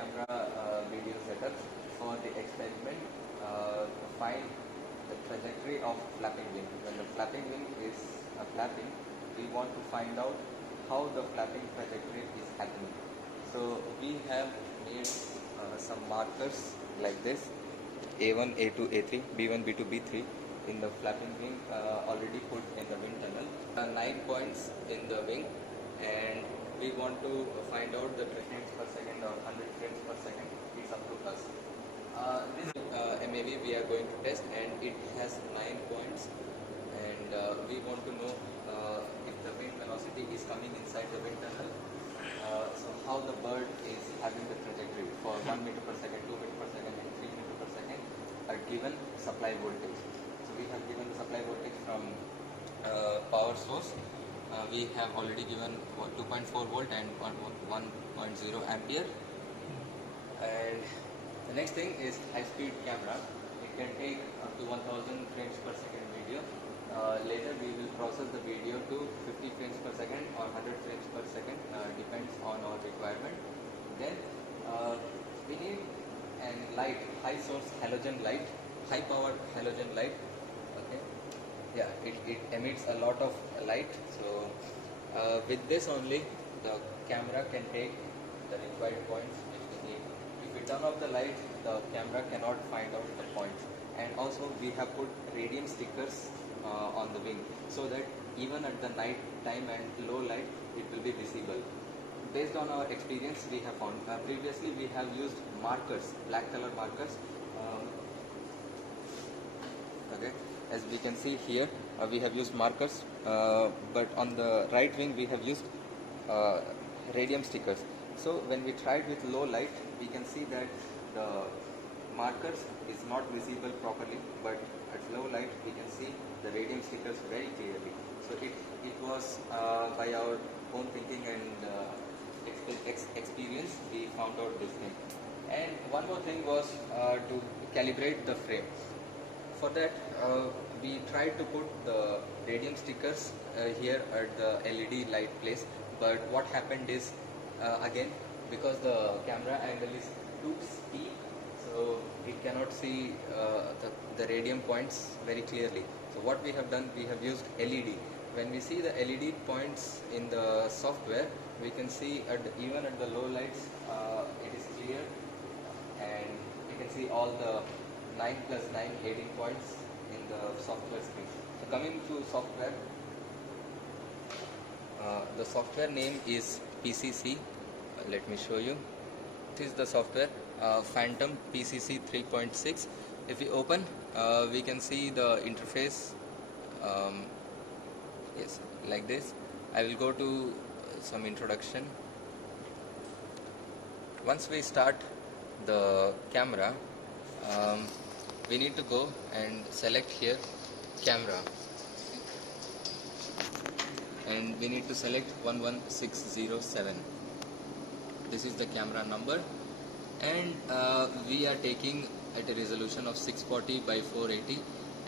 camera video setup for the experiment to find the trajectory of flapping wing. When the flapping wing is flapping, we want to find out how the flapping trajectory is happening. So we have made some markers like this: A1, A2, A3, B1, B2, B3 in the flapping wing already put in the wind tunnel. 9 points in the wing, and we want to find out the frames per second or 100 frames per second. It's up to us. This MAV we are going to test, and it has 9 points, and we want to know if the wind velocity is coming inside the wind tunnel. So how the bird is having the trajectory for 1 meter per second, 2 meter per second, and 3 meter per second at given supply voltage. So we have given the supply voltage from power source. We have already given 2.4 volt and 1.0 ampere. And the next thing is high-speed camera. It can take up to 1000 frames per second video. Later we will process the video to 50 frames per second or 100 frames per second, depends on our requirement. Then we need a light, high source halogen light, high powered halogen light. Okay, yeah, it emits a lot of light. So with this only the camera can take the required points which we need. If we turn off the light, the camera cannot find out the points. And also we have put radium stickers on the wing, so that even at the night time and low light it will be visible. Based on our experience, we have found previously we have used markers, black color markers. Okay, as we can see here, we have used markers, but on the right wing we have used radium stickers. So when we tried with low light, we can see that the markers is not visible properly, but at low light we can see the radium stickers very clearly. So it was by our own thinking and experience we found out this thing. And one more thing was to calibrate the frame. For that we tried to put the radium stickers here at the LED light place, but what happened is again, because the camera angle is too steep, so it cannot see the radium points very clearly. So what we have done, we have used LED. When we see the LED points in the software, we can see even at the low lights it is clear, and you can see all the 9 plus 9 18 points in the software screen. So coming to software, the software name is PCC. Let me show you. This is the software, Phantom PCC 3.6. If we open, we can see the interface. Yes, like this. I will go to some introduction. Once we start the camera, we need to go and select here camera, and we need to select 11607. This is the camera number, and we are taking at a resolution of 640 by 480,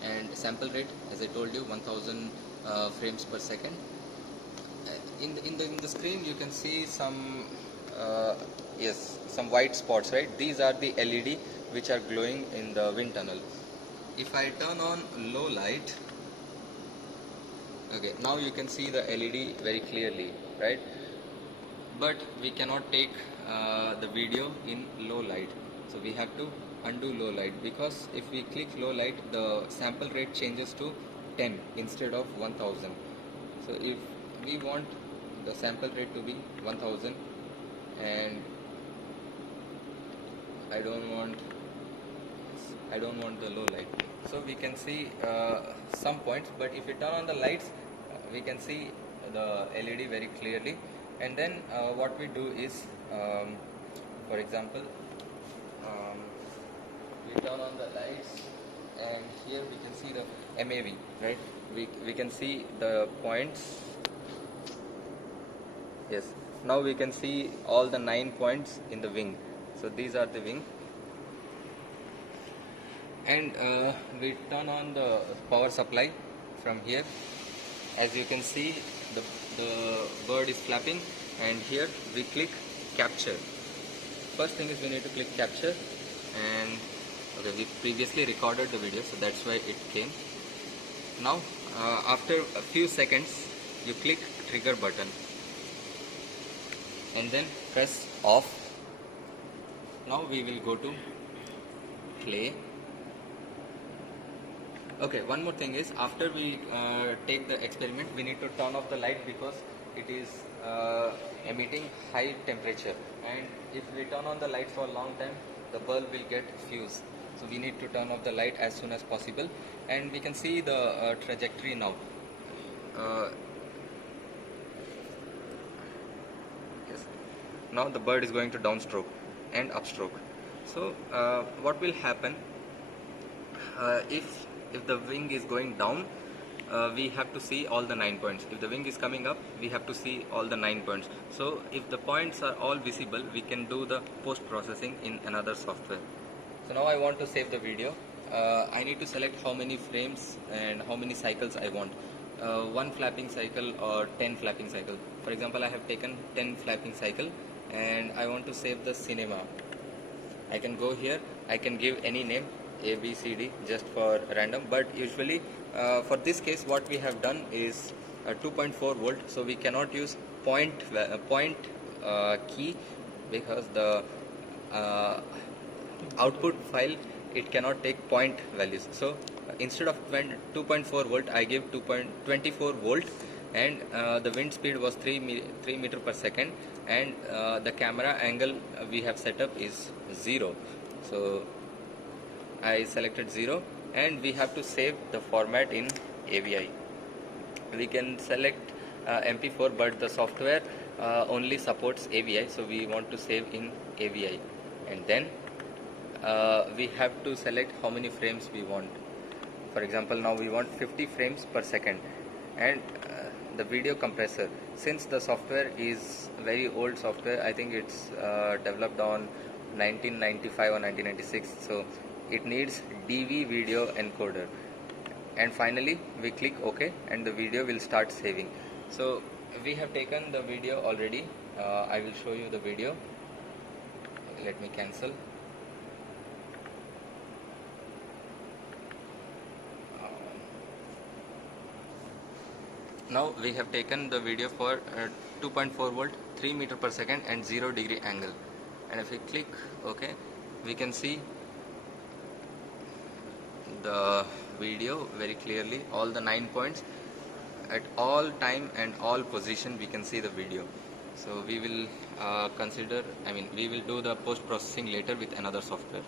and sample rate, as I told you, 1000 frames per second. In the screen you can see some some white spots, right? These are the LED which are glowing in the wind tunnel. If I turn on low light, okay, now you can see the LED very clearly, right? But we cannot take the video in low light, so we have to undo low light, because if we click low light, the sample rate changes to 10 instead of 1000. So if we want the sample rate to be 1000, and I don't want the low light, so we can see some points, but if we turn on the lights, we can see the LED very clearly. And then what we do is, for example, we turn on the lights, and here we can see the MAV, right? We can see the points. Yes, now we can see all the 9 points in the wing. So these are the wing, and we turn on the power supply from here. As you can see, the bird is flapping, and here we click capture. first thing is we need to click capture, and okay, we previously recorded the video, so that's why it came. Now after a few seconds you click trigger button and then press off. Now we will go to play. Okay, one more thing is, after we take the experiment, we need to turn off the light because it is emitting high temperature, and if we turn on the light for a long time, the bulb will get fused. So we need to turn off the light as soon as possible, and we can see the trajectory now. Yes. Now the bird is going to downstroke and upstroke. So what will happen if the wing is going down, we have to see all the 9 points. If the wing is coming up, we have to see all the 9 points. So if the points are all visible, we can do the post processing in another software. So now I want to save the video. I need to select how many frames and how many cycles I want. 1 flapping cycle or 10 flapping cycle. For example, I have taken 10 flapping cycle and I want to save the cinema. I can go here, I can give any name, A, B, C, D, just for random, but usually for this case what we have done is 2.4 volt, so we cannot use point key because the output file, it cannot take point values. So instead of 2.4 volt, I give 2.24 volt, and the wind speed was 3 meter per second, and the camera angle we have set up is 0. So I selected 0, and we have to save the format in AVI. We can select MP4, but the software only supports AVI, so we want to save in AVI, and then we have to select how many frames we want. For example, now we want 50 frames per second, and the video compressor, since the software is very old software, I think it's developed on 1995 or 1996, so it needs DV video encoder. And finally we click OK, and the video will start saving. So we have taken the video already. I will show you the video. Let me cancel. Now we have taken the video for 2.4 volt, 3 meter per second and 0 degree angle, and if we click OK, we can see the video very clearly, all the 9 points at all time and all position we can see the video. So we will we will do the post processing later with another software.